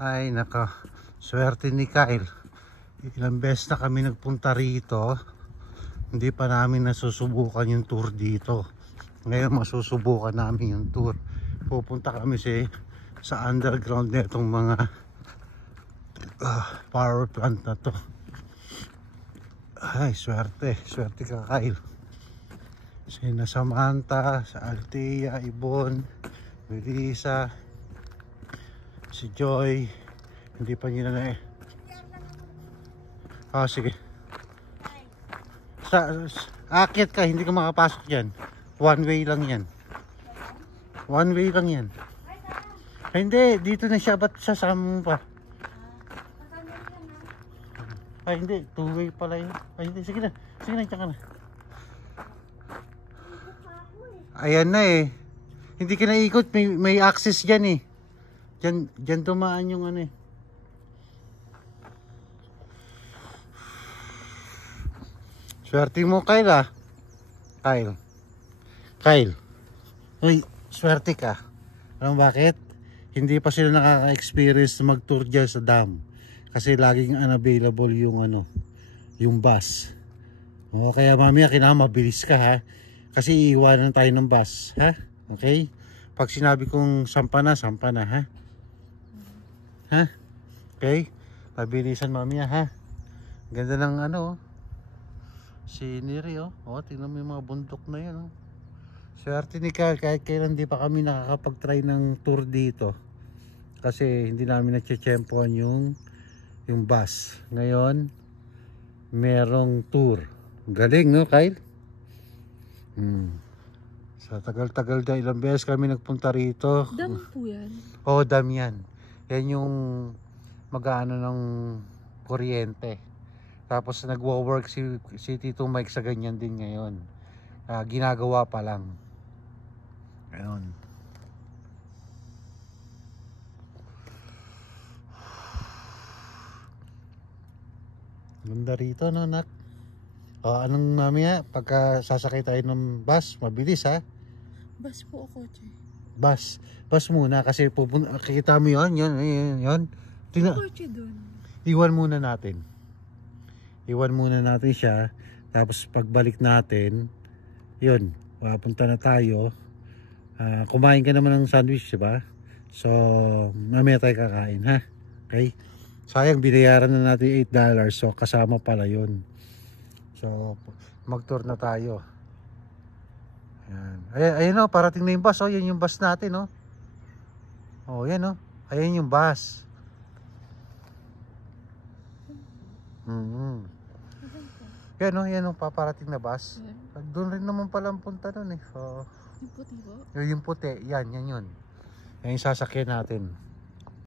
Ay naka, swerte ni Kyle. Ilang beses na kami nagpunta rito, hindi pa namin nasusubukan yung tour dito. Ngayon masusubukan namin yung tour. Pupunta kami sa underground na itong mga power plant na to. Ay, swerte ka Kyle. Sina Samantha, sa Althea, Ibon, Melissa, si Joy, hindi pa nila na sige. Akit ka, hindi ka makapasok dyan. One way lang yan. One way lang yan. Ay, hindi, dito na siya. Ba't sasama mo pa? Ay, hindi, two way pala yun. Ay, hindi, sige na, dyan ka na. Ayan na eh. Hindi ka naikot, may access dyan eh. Dyan dumaan yung ano eh. Swerte mo Kyle ah. Kyle. Uy, swerte ka. Alam bakit? Hindi pa sila nakaka-experience mag-tour dyan sa dam. Kasi laging unavailable yung yung bus. O, kaya mamaya kailangan mabilis ka ha. Kasi iiwanan tayo ng bus. Ha? Okay? Pag sinabi kong sampa na ha? Ha? Okay? Pabilisan mamaya ha? Ganda ng scenery tingnan mo yung mga bundok na yun Swerte ni Kyle, kahit kailan di pa kami nakakapag-try ng tour dito. Kasi hindi namin natsyempohan yung bus. Ngayon, merong tour. Galing no Kyle? Sa tagal-tagal na ilang beses kami nagpunta rito. Dam po yan? Oo, dam yan. Yan yung mag-aano ng kuryente. Tapos nagwo-work si Tito Mike sa ganyan din ngayon. Ginagawa pa lang. Ayun. Ganda rito no, nak? Anong mamaya pagka sasakay tayo ng bus, mabilis ha? Bus po o kotse? Bus muna kasi kita mo yun. Kotse dun. Iwan muna natin siya, tapos pagbalik natin yun, papunta na tayo. Kumain ka naman ng sandwich diba? So mamaya tayo kakain ha. Okay, sayang binayaran na natin $8, so kasama pala yun. So mag tour na tayo. Ayan parating na yung bus. Yan yung bus natin yan ayan yung bus. Yan paparating na bus. Doon rin naman pala ang punta nun eh. So, yung puti po? yung puti, yan yun. Yan yung sasakyan natin.